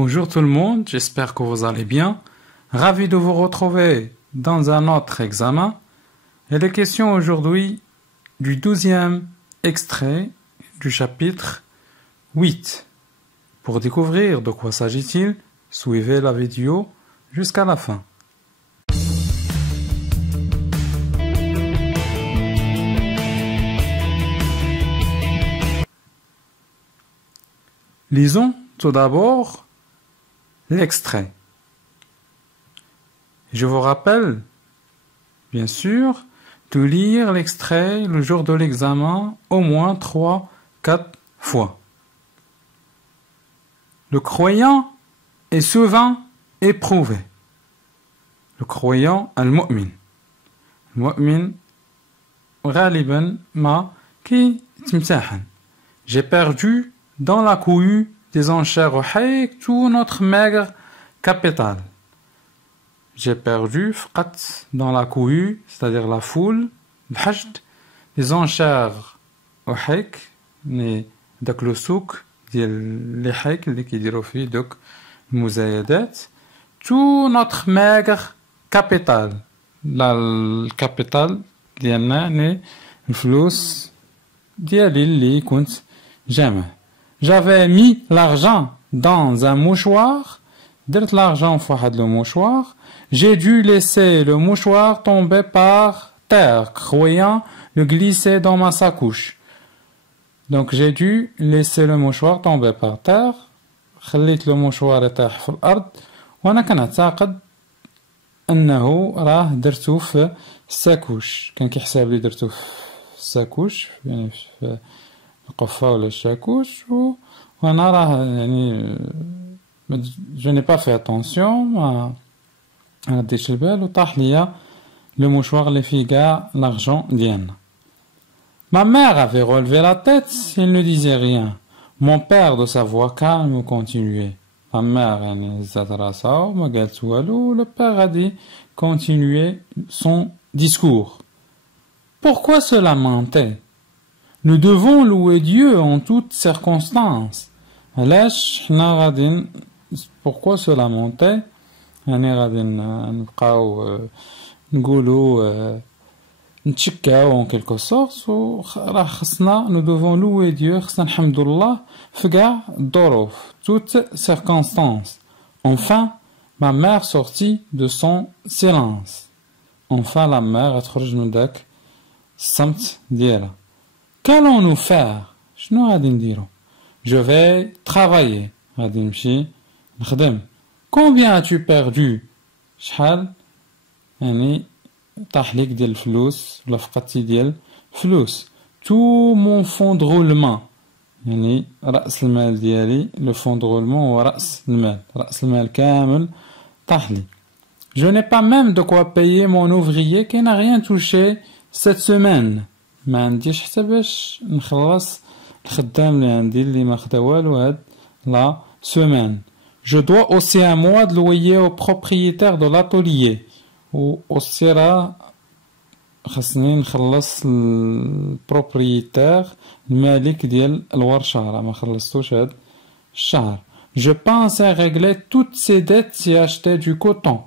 Bonjour tout le monde, j'espère que vous allez bien. Ravi de vous retrouver dans un autre examen. Il est question aujourd'hui du 12e extrait du chapitre 8. Pour découvrir de quoi s'agit-il, suivez la vidéo jusqu'à la fin. Lisons tout d'abord l'extrait. Je vous rappelle, bien sûr, de lire l'extrait le jour de l'examen au moins 3-4 fois. Le croyant est souvent éprouvé. Le croyant, al-mu'min. Al-mu'min, غالبا ما كي تمتحن. J'ai perdu dans la cohue des enchères au haïk tout notre maigre capital. J'ai perdu فقط dans la cohue, c'est-à-dire la foule, الحشد, les enchères au haïk, داك لو سوق ديال لي حيك اللي كيديروا فيه دوك المزايدات tout notre maigre capital. لا الكابيتال ديالنا يعني الفلوس ديالي اللي كنت جامع. J'avais mis l'argent dans un mouchoir. درت l'argent في واحد le mouchoir. J'ai dû laisser le mouchoir tomber par terre, croyant le glisser dans ma sacoche. Donc j'ai dû laisser le mouchoir tomber par terre. خليت le mouchoir يطيح في الأرض وأنا كنعتقد أنه راه درتو في الساكوش. كان كيحسب لي درتو في الساكوش يعني في القفة ولا الشاكوش وأنا راه يعني je n'ai pas fait attention ما رديتش البال وطاح ليا le mouchoir اللي فيه كاع l'argent ديالنا. Ma mère avait relevé la tête, elle ne disait rien. Mon père, de sa voix calme, continuait. Ma mère, يعني زاد راسها وما قالت والو. Le père a dit continuer son discours. Pourquoi se lamenter? Nous devons louer Dieu en toutes circonstances. علاش حنا غادي pourquoi se lamenter يعني غادي نبقاو نقولوا نتشكاو en quelque sorte راه خصنا nous devons louer Dieu خصنا نحمدوا الله في كاع الظروف toutes circonstances. Enfin ma mère sortit de son silence. Enfin la mère تخرج من داك الصمت ديالها. Qu'allons-nous faire? شنو غادي نديرو? Je vais travailler. غادي نمشي نخدم. Combien as-tu perdu? شحال يعني طاح ليك ديال الفلوس ولا فقدتي ديال الفلوس. Tout mon fonds de roulement يعني رأس المال ديالي. Le fonds de roulement هو رأس المال. رأس المال كامل طاح لي. Je n'ai pas même de quoi payer mon ouvrier qui n'a rien touché cette semaine. ما عنديش حتى باش نخلص الخدام اللي عندي اللي ما خدا والو هاد لا semaine. Je dois aussi un mois de loyer au propriétaire de l'atelier. و أسرة خاصني نخلص البروبريتير المالك ديال الورشة راه ما خلصتوش هاد الشهر. Je pense à régler toutes ces dettes et acheter du coton.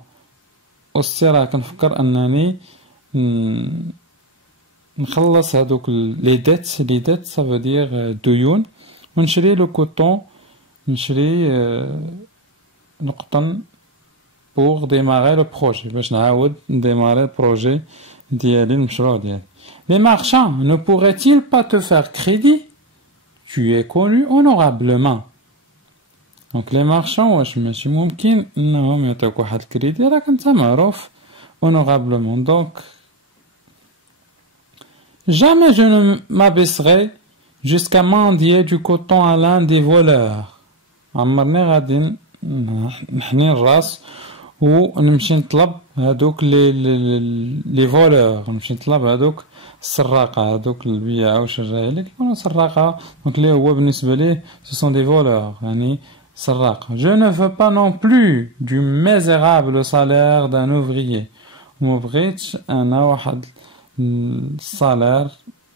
أسرة كنفكر أنني نخلص هادوك لي ديت. لي ديت ça veut dire ديون ونشري لو كوطون نشري نقطن pour démarrer le projet. باش نعاود نديماري البروجي ديالي المشروع ديالي. Les marchands ne pourraient-ils pas te faire crédit? Tu es connu honorablement. Donc les marchands واش ماشي ممكن انهم يعطيوك واحد الكريدي راك انت معروف honorablement. Donc jamais je ne m'abaisserai jusqu'à mendier du coton à l'un des voleurs. عمرني غادي نحني الراس ونمشي نطلب هادوك لي فولور. نمشي نطلب هادوك السراقه هادوك البياع واش الجاهل اللي كيكونوا سراقه. دونك اللي هو بالنسبه ليه ce sont des voleurs يعني سراقه. Je ne veux pas non plus du misérable salaire d'un ouvrier. وما بغيتش انا واحد الصالير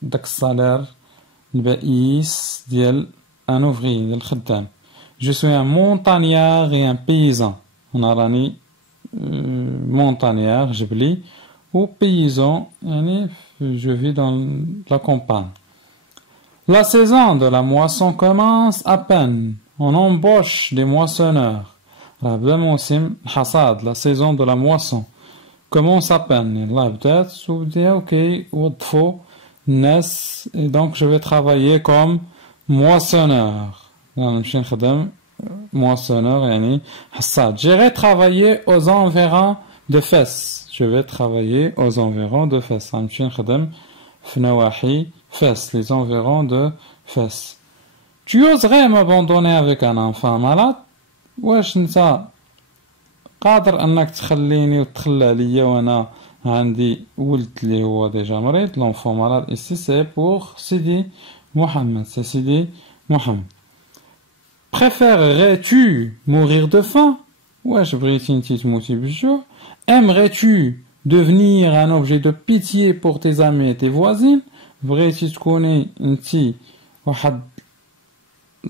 داك الصالير البئيس ديال ان ouvrier ديال الخدام. je suis un montagnard et un paysan. On a rani montagnard, jebli, ou paysan, je vis dans la campagne. La saison de la moisson commence à peine. On embauche des moissonneurs. La saison de la moisson commence à peine. Et donc je vais travailler comme moissonneur. Moissonneur, j'irai travailler aux environs de Fès. Je vais travailler aux environs de Fès. Fès, les environs de Fès. Tu oserais m'abandonner avec un enfant malade? واش انت قادر انك تخليني وتخلى عليا وانا عندي ولد اللي هو ديجا مريض l'enfant malade ici c'est pour Sidi Mohammed, c'est Sidi Mohammed. Préférerais-tu mourir de faim? واش بغيتي انتي تموتي بالجوع؟ Aimerais-tu devenir un objet de pitié pour tes amis et tes voisines? بغيتي تكوني انتي واحد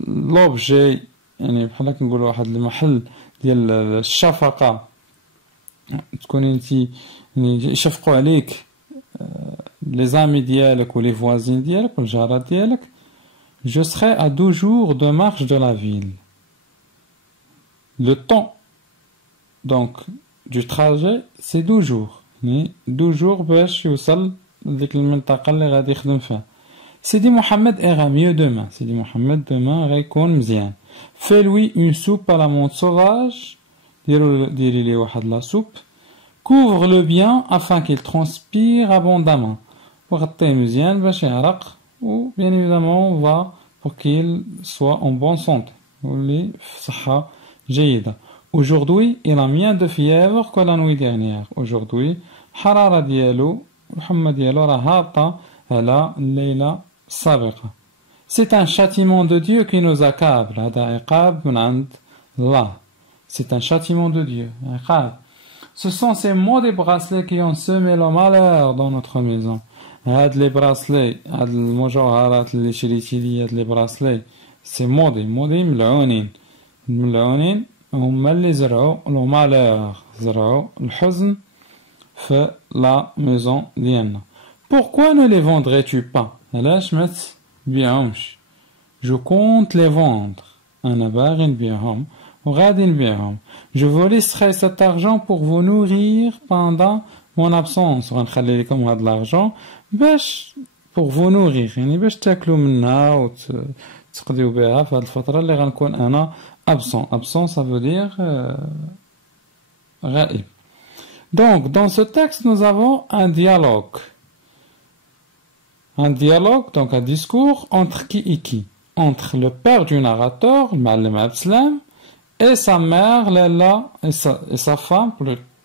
l'objet يعني بحال هكا نقولوا واحد المحل ديال الشفقة تكوني انتي يشفقوا عليك لي زامي ديالك ولي فوازين ديالك والجارات ديالك. Je serai à 2 jours de marche de la ville. Le temps donc du trajet c'est 2 jours. 2 jours باش يوصل لديك المنطقة اللي غادي يخدم فيها. Sidi Mohammed ira mieux demain. Sidi Mohammed demain غيكون مزيان. Fais-lui une soupe à la menthe sauvage. Diri-lui واحد la soupe. Couvre-le bien afin qu'il transpire abondamment. وغطيه مزيان باش يعرق. Ou bien évidemment on va pour qu'il soit en bonne santé. واللي في صحة جيدة. Aujourd'hui il a moins de fièvre que la nuit dernière. Aujourd'hui حرارة ديالو الحمى ديالو راه هابطة على الليلة السابقة. C'est un châtiment de Dieu qui nous accable. هذا عقاب من عند الله. C'est un châtiment de Dieu. عقاب. Ce sont ces mots des bracelets qui ont semé le malheur dans notre maison. هاد les bracelets, هاد المجوهرات اللي شريتي لي هاد les bracelets, c'est مودي ملعونين. الملعونين هما اللي زرعوا le malheur, زرعوا الحزن في la maison ديالنا. Pourquoi ne les vendrais-tu pas? علاش ما تبيعهمش؟ Je compte les vendre. أنا باغي نبيعهم وغادي نبيعهم. Je vous laisserai cet argent pour vous nourrir pendant mon absence. غنخلي لكم هاد l'argent باش pour vous nourrir. يعني باش تاكلوا منها وتقضيو بها في هاد الفترة اللي غنكون أنا absent. Absent ça veut dire غائب. Donc dans ce texte nous avons un dialogue. Un dialogue, donc un discours entre qui et qui? Entre le père du narrateur, Ma'allim Abslam, et sa mère, Lalla, et sa femme,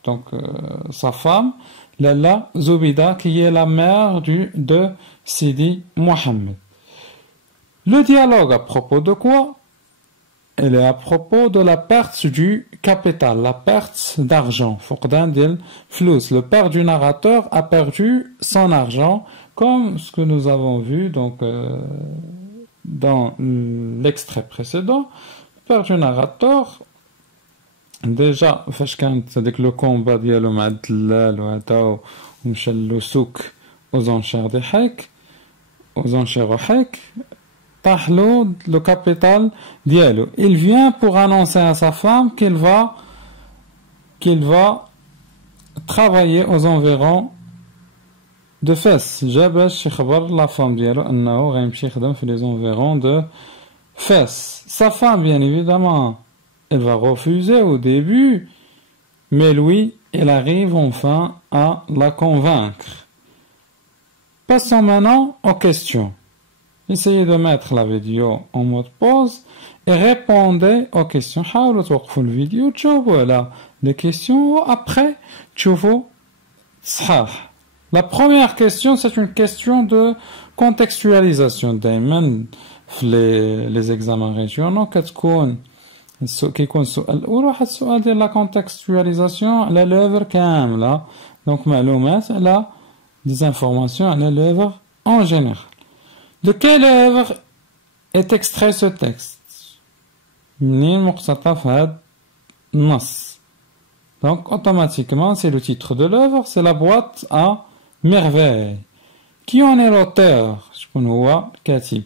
donc sa femme, Lalla Zoubida, qui est la mère de Sidi Mohammed. Le dialogue à propos de quoi? Elle est à propos de la perte du capital, la perte d'argent. Fouqdan dil flous. Le père du narrateur a perdu son argent, comme ce que nous avons vu donc dans l'extrait précédent. Le père du narrateur, déjà, فاش كانت هذيك le combat ديالو مع الدلال وهذا ومشى للسوق aux enchères de حيك, aux enchères au حيك. Le capital dialogue. Il vient pour annoncer à sa femme qu'il va travailler aux environs de Fès. Jabash يخبر la femme dialogue أنه غيمشي يخدم في les environs de Fès. Sa femme, bien évidemment, elle va refuser au début, mais lui, il arrive enfin à la convaincre. Passons maintenant aux questions. Essayez de mettre la vidéo en mode pause et répondez aux questions. حاولوا توقفوا الفيديو تشوفوا على les questions après تشوفوا صحاح. La première question, c'est une question de contextualisation. دائما في les examens régionaux كتكون كيكون السؤال الأول واحد السؤال ديال la contextualisation على l'œuvre كاملة. Donc معلومات على des informations على l'œuvre en général. De quelle œuvre est extrait ce texte? منين مقتطف هاد النص. Donc automatiquement c'est le titre de l'œuvre, c'est la boîte à merveille. Qui en est l'auteur? شكون هو الكاتب؟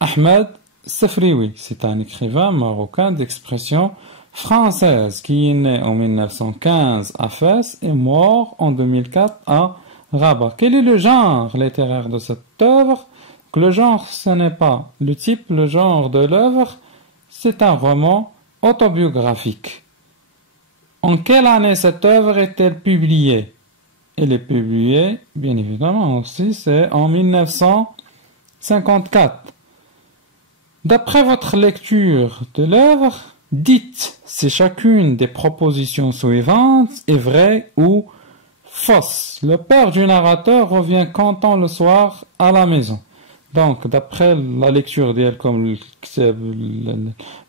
Ahmed Sefrioui, c'est un écrivain marocain d'expression française qui est né en 1915 à Fès et mort en 2004 à Rabat. Quel est le genre littéraire de cette œuvre? Le genre, ce n'est pas le type, le genre de l'œuvre, c'est un roman autobiographique. En quelle année cette œuvre est-elle publiée? Elle est publiée, bien évidemment aussi, c'est en 1954. D'après votre lecture de l'œuvre, dites si chacune des propositions suivantes est vraie ou fausse. Le père du narrateur revient content le soir à la maison. Donc, d'après la lecture d'elle comme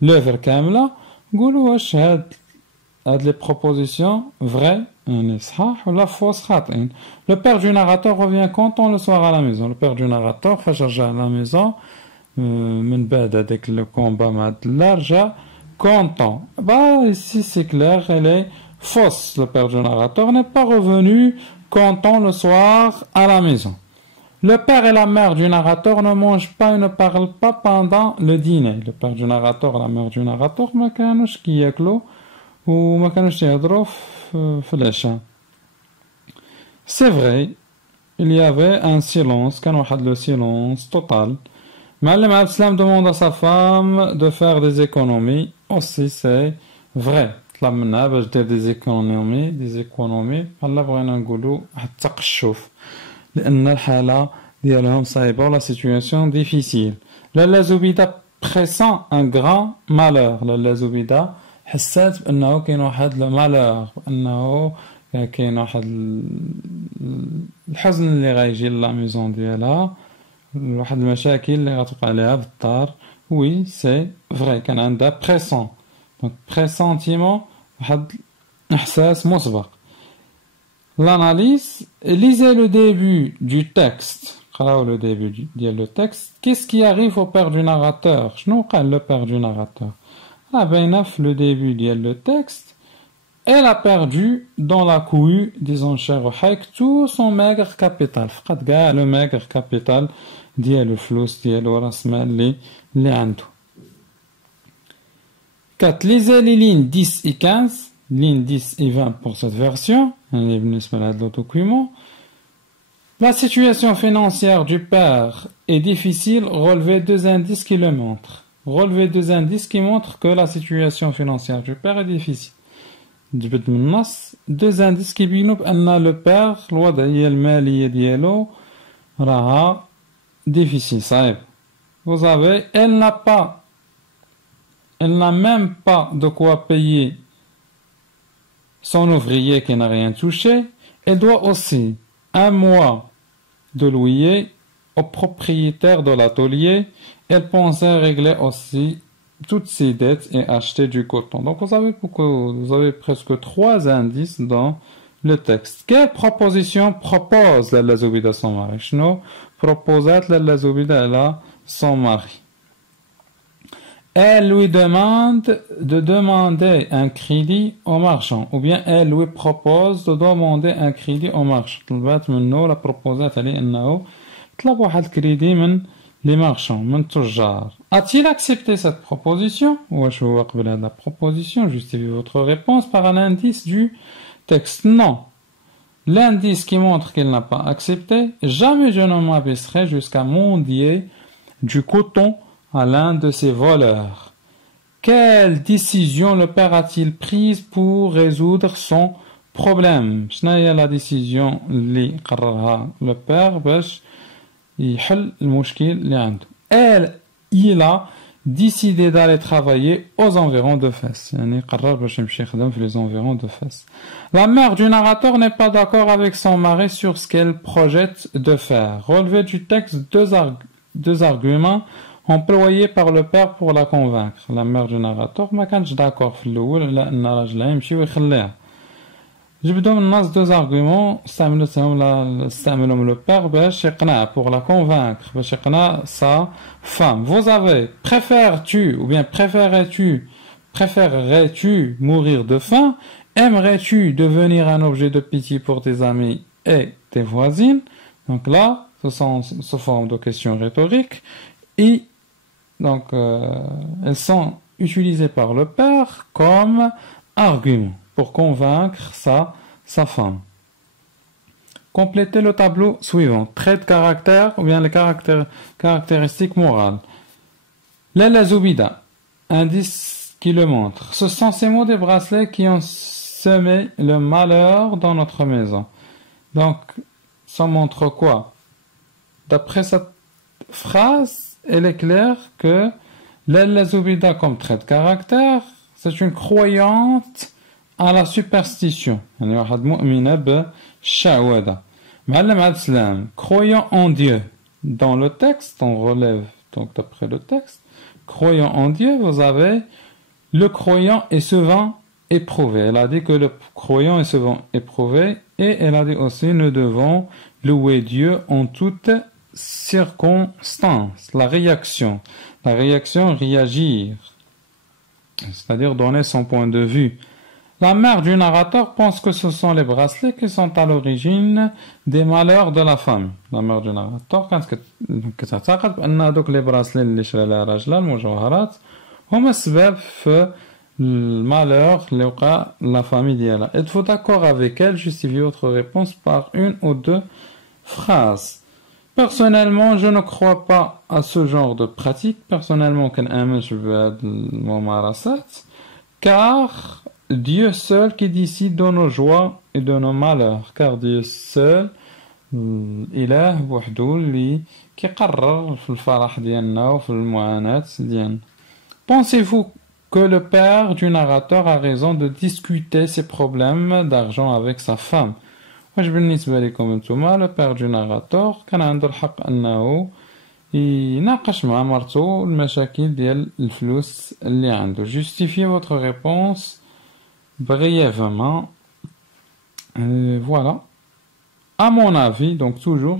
l'œuvre كاملة, نقولوا واش هاد les propositions vraies, صحاح ولا fausse خاطئين. Le père du narrateur revient content le soir à la maison. Le père du narrateur فاش رجع à la maison من بعد هذاك le combat مع الدلار رجع content. Bah ici c'est clair, elle est fausse. Le père du narrateur n'est pas revenu content le soir à la maison. Le père et la mère du narrateur ne mangent pas et ne parlent pas pendant le dîner. Le père du narrateur et la mère du narrateur ما كانوش كياكلوا وما كانوش يهضروا في العشاء. C'est vrai, il y avait un silence, كان واحد le silence total. Ma'alem Abdeslam demande à sa femme de faire des économies. Aussi c'est vrai. طلبنا باش دير des économies. هلا بغينا نقولوا واحد التقشف. لأن الحالة ديالهم صعيبة ولا situation difficile. لالا زبيدة pressent un grand malheur. لالا زبيدة حسات بأنه كاين واحد le malheur. بأنه كاين واحد الحزن اللي غيجي لا ميزون ديالها. واحد المشاكل اللي غتوقع عليها في الدار. Oui, c'est vrai. كان عندها pressent. Donc pressentiment واحد إحساس مسبق. L'analyse, lisez le début du texte. Le début du texte. Qu'est-ce qui arrive au père du narrateur? شنو قال le père du narrateur? Le début du texte. Elle a perdu dans la cohue des enchères au hike tout son maigre capital. فقد كاع le maigre capital ديال الفلوس ديالو راس مال اللي عنده. 4. Lisez les lignes 10 et 15. Lignes 10 et 20 pour cette version. La situation financière du père est difficile. Relevez deux indices qui le montrent. Relevez deux indices qui montrent que la situation financière du père est difficile. Deux indices qui بينوا بأن le père الوضعية المالية ديالو راها difficile صعيب. Vous avez, elle n'a même pas de quoi payer son ouvrier qui n'a rien touché. Elle doit aussi un mois de loyer au propriétaire de l'atelier. Elle pensait régler aussi toutes ses dettes et acheter du coton. Donc vous avez presque 3 indices dans le texte. Quelle proposition propose Lalla Zoubida à son mari? Chno proposat Lalla Zoubida à son mari. Elle lui demande de demander un crédit au marchand, ou bien elle lui propose de demander un crédit au marchand. طلبات منه la proposat عليه أنه طلب واحد crédit من les marchands, من التجار. A-t-il accepté cette proposition? واش هو قبل هذه la proposition? Justifiez votre réponse par un indice du texte. Non. L'indice qui montre qu'il n'a pas accepté. Jamais je ne m'abaisserai jusqu'à mendier du coton à l'un de ses voleurs. Quelle décision le père a-t-il prise pour résoudre son problème? شنو هي la décision اللي قررها le père باش يحل المشكل اللي عنده? Il a décidé d'aller travailler aux environs de Fès. يعني قرر باش يمشي يخدم في les environs de Fès. La mère du narrateur n'est pas d'accord avec son mari sur ce qu'elle projette de faire. Relevez du texte deux arguments employé par le père pour la convaincre. La mère du narrateur ما كانش d'accord في الأول على أن راجلها يمشي ويخليها. جبدوا من الناس deux arguments استعملهم le père باش يقنع pour la convaincre باش يقنع sa femme. Vous avez préfères-tu ou bien préférerais-tu mourir de faim? Aimerais-tu devenir un objet de pitié pour tes amis et tes voisines? Donc là, ce sont sous forme de questions rhétoriques et donc elles sont utilisées par le père comme argument pour convaincre sa femme. Complétez le tableau suivant. Traits de caractère ou bien les caractéristiques morales. Lala Zoubida, indice qui le montre. Ce sont ces mots des bracelets qui ont semé le malheur dans notre maison. Donc, ça montre quoi? D'après cette phrase, il est clair que Lala Zoubida comme trait de caractère, c'est une croyante à la superstition. يعني واحد مؤمنة بالشعوذة. معلم عبد السلام, croyant en Dieu. Dans le texte, on relève, donc d'après le texte, croyant en Dieu, vous avez le croyant est souvent éprouvé. Elle a dit que le croyant est souvent éprouvé et elle a dit aussi nous devons louer Dieu en toutes circonstances. La réaction, réagir, c'est-à-dire donner son point de vue. La mère du narrateur pense que ce sont les bracelets qui sont à l'origine des malheurs de la femme. La mère du narrateur كانت كتعتقد بأن هذوك les bracelets اللي شرا لها راجلها المجوهرات هما السبب في المالheur اللي وقع la famille ديالها. Êtes-vous d'accord avec elle? Justifiez votre réponse par une ou deux phrases. Personnellement, je ne crois pas à ce genre de pratique. Personnellement, كنآمنش بهاد الممارسات car Dieu seul qui décide de nos joies et de nos malheurs. Car Dieu seul, الإله بوحدو اللي كيقرر في الفرح ديالنا وفي المعاناة ديالنا. Pensez-vous que le père du narrateur a raison de discuter ses problèmes d'argent avec sa femme? واش بالنسبة لكم انتوما le père du narrateur كان عنده الحق أنه يناقش مع مرته المشاكل ديال الفلوس اللي عنده. Justifiez votre réponse brièvement. Voilà. À mon avis, donc toujours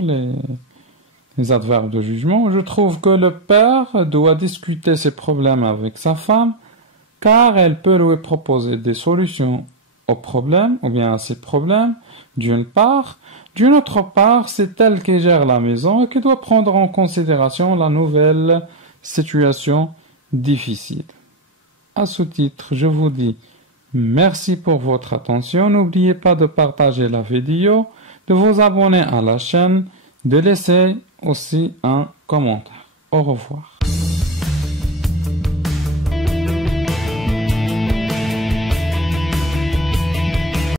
les adverbes de jugement, je trouve que le père doit discuter ses problèmes avec sa femme car elle peut lui proposer des solutions aux problèmes ou bien à ses problèmes d'une part. D'une autre part, c'est elle qui gère la maison et qui doit prendre en considération la nouvelle situation difficile. À ce titre, je vous dis merci pour votre attention. N'oubliez pas de partager la vidéo, de vous abonner à la chaîne, de laisser aussi un commentaire. Au revoir.